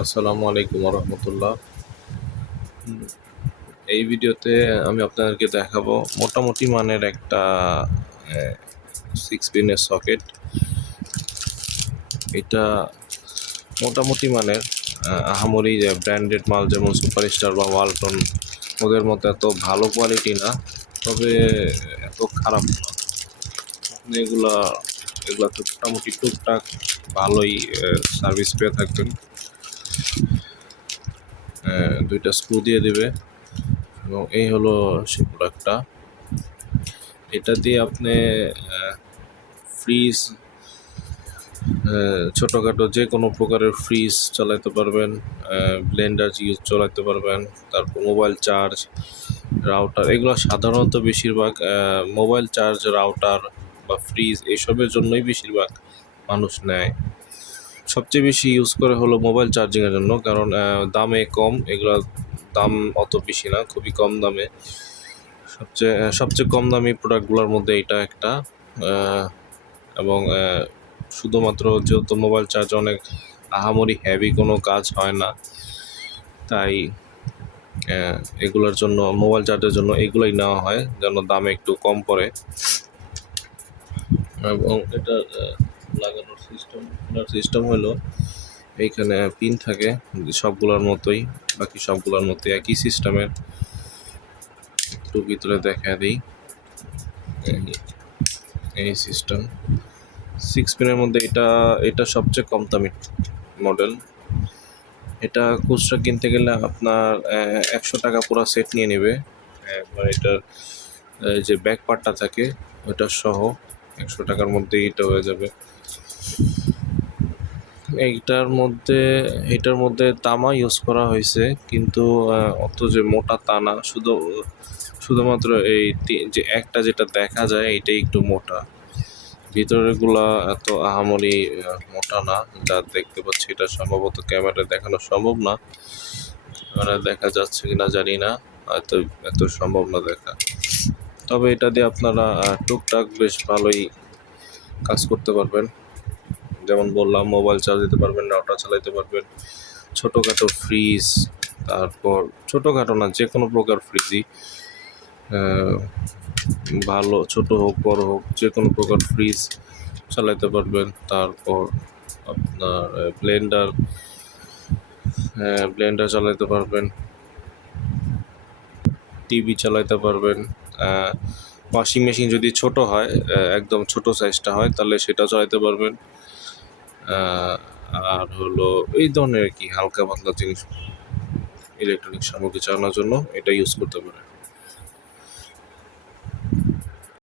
আসসালামু আলাইকুম রহমতুল্লাহ। এই ভিডিওতে আমি আপনাদেরকে দেখাবো মোটামুটি মানের একটা 6 পিনের সকেট। এটা মোটামুটি মানের, আহামরি যে ব্র্যান্ডেড মাল যেমন সুপারস্টার বা ওয়ালটন, ওদের মতো এত ভালো কোয়ালিটি না, তবে এত খারাপ না। আপনি এগুলাতে মোটামুটি টুকটাক ভালোই সার্ভিস পেয়ে থাকবেন। দুইটা স্ক্রু দিয়ে দেবে এবং এই হলো সে প্রোডাক্টটা। এটা দিয়ে আপনি ফ্রিজ, ছোটোখাটো যে কোনো প্রকারের ফ্রিজ চালাতে পারবেন, ব্লেন্ডার চালাতে পারবেন, তারপর মোবাইল চার্জ, রাউটার, এগুলো সাধারণত বেশিরভাগ মোবাইল চার্জ, রাউটার বা ফ্রিজ এসবের জন্যই বেশিরভাগ মানুষ নেয়। সবচেয়ে বেশি ইউজ করে হলো মোবাইল চার্জিংয়ের জন্য, কারণ দামে কম, এগুলো দাম অত বেশি না, খুবই কম দামে। সবচেয়ে কম দামি প্রোডাক্টগুলোর মধ্যে এটা একটা। এবং শুধুমাত্র যেহেতু মোবাইল চার্জ অনেক আহামরি হেভি কোনো কাজ হয় না, তাই এগুলোর জন্য, মোবাইল চার্জের জন্য এগুলোই নেওয়া হয়, যেন দামে একটু কম পড়ে। এবং এটা লাগানোর সিস্টেম হলো, এইখানে পিন থাকে সবগুলোর মতোই, বাকি সবগুলোর মতোই একই সিস্টেমের। একটু ভিতরে দেখা দিই, এই সিস্টেম 6 পিনের মধ্যে এটা সবচেয়ে কম দামি মডেল। এটা খুচরা কিনতে গেলে আপনার 100 টাকা পুরো সেট নিয়ে নেবে। এবার এটার যে ব্যাক পার্টটা থাকে ওটা সহ 100 টাকার মধ্যেই এটা হয়ে যাবে। এটার মধ্যে তামা ইউজ করা হয়েছে, কিন্তু অত যে মোটা তা না, শুধুমাত্র এই যে একটা যেটা দেখা যায় এটাই একটু মোটা। ভিতরেরগুলা এত আহামরি মোটা না, যা দেখতে পাচ্ছি এটা সম্ভবত ক্যামেরায় দেখানো সম্ভব না। ক্যামেরায় দেখা যাচ্ছে কিনা জানি না, হয়তো এত সম্ভব না দেখা। তবে এটা দিয়ে আপনারা টুকটাক বেশ ভালোই কাজ করতে পারবেন। যেমন বললাম, মোবাইল চার্জ দিতে পারবেন, রাউটার চালাতে পারবেন, ছোটোখাটো ফ্রিজ, তারপর ছোটোখাটো না, যে কোনো প্রকার ফ্রিজই, ভালো ছোট হোক বড় হোক, যে কোনো প্রকার ফ্রিজ চালাতে পারবেন। তারপর আপনার ব্লেন্ডার চালাতে পারবেন, টিভি চালাতে পারবেন। ওয়াশিং মেশিন যদি ছোট হয়, একদম ছোট সাইজটা হয়, তাহলে সেটা চালাতে পারবেন। আর হলো এই ধরনের কি হালকা পাতলা জিনিস, ইলেকট্রনিক সামগ্রী চালানোর জন্য এটা ইউজ করতে পারেন।